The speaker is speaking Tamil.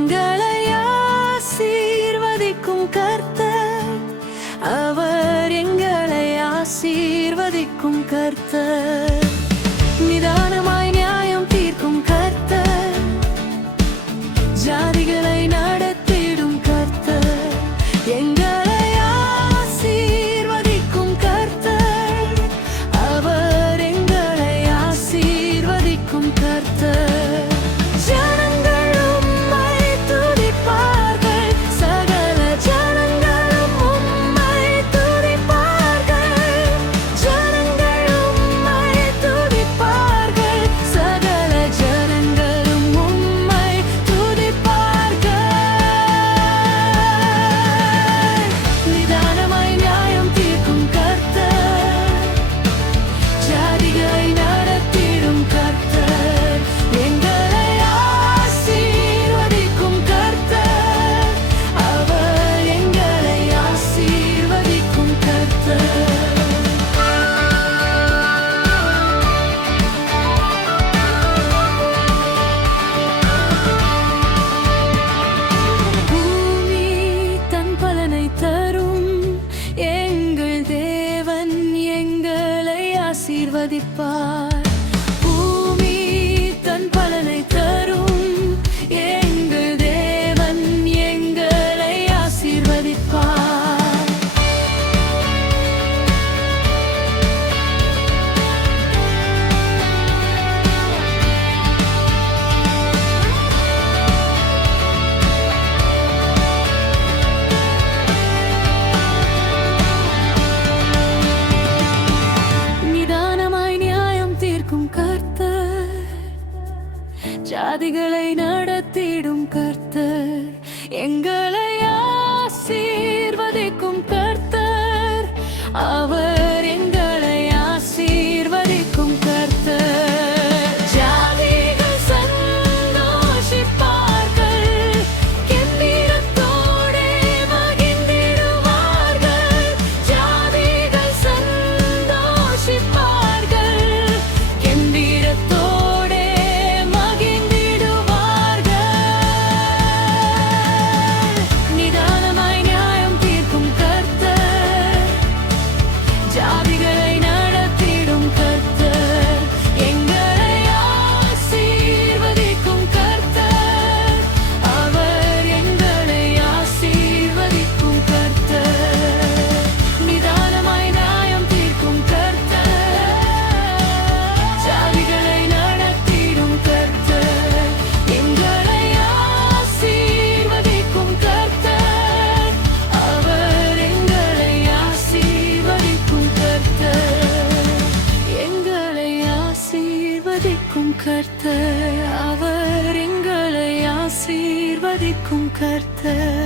எங்களை ஆசீர்வதிக்கும் கர்த்தர், அவர் எங்களை ஆசீர்வதிக்கும் கர்த்தர். நிதானமாய் நியாயம் தீர்க்கும் கர்த்தர், ஜாதிகளை நடத்திடும் கர்த்தர். எங்களை ஆசீர்வதிக்கும் கர்த்தர், அவர் எங்களை ஆசீர்வதிக்கும் கர்த்தர். ஆசீர்வதிப்பார். பூமி தன் பலனை தரும், எங்கள் தேவன் எங்களை ஆசீர்வதிப்பார். ஜாதிகளை நடத்திடும் கர்த்தர், எங்களை ஆசீர்வதிக்கும் கர்த்தர், அவர் எங்களை ஆசீர்வதிக்கும் கர்த்தர். ஜாதிகள் சந்தோஷிப்பார்கள், கெம்பீரத்தோடே மகிழ்ந்திடுவார்கள். ஜாதிகள் சந்தோஷிப்பார்கள், கெம்பீரத்தோடே கர்த்தர், அவர் எங்களை ஆசீர்வதிக்கும் கர்த்தர்.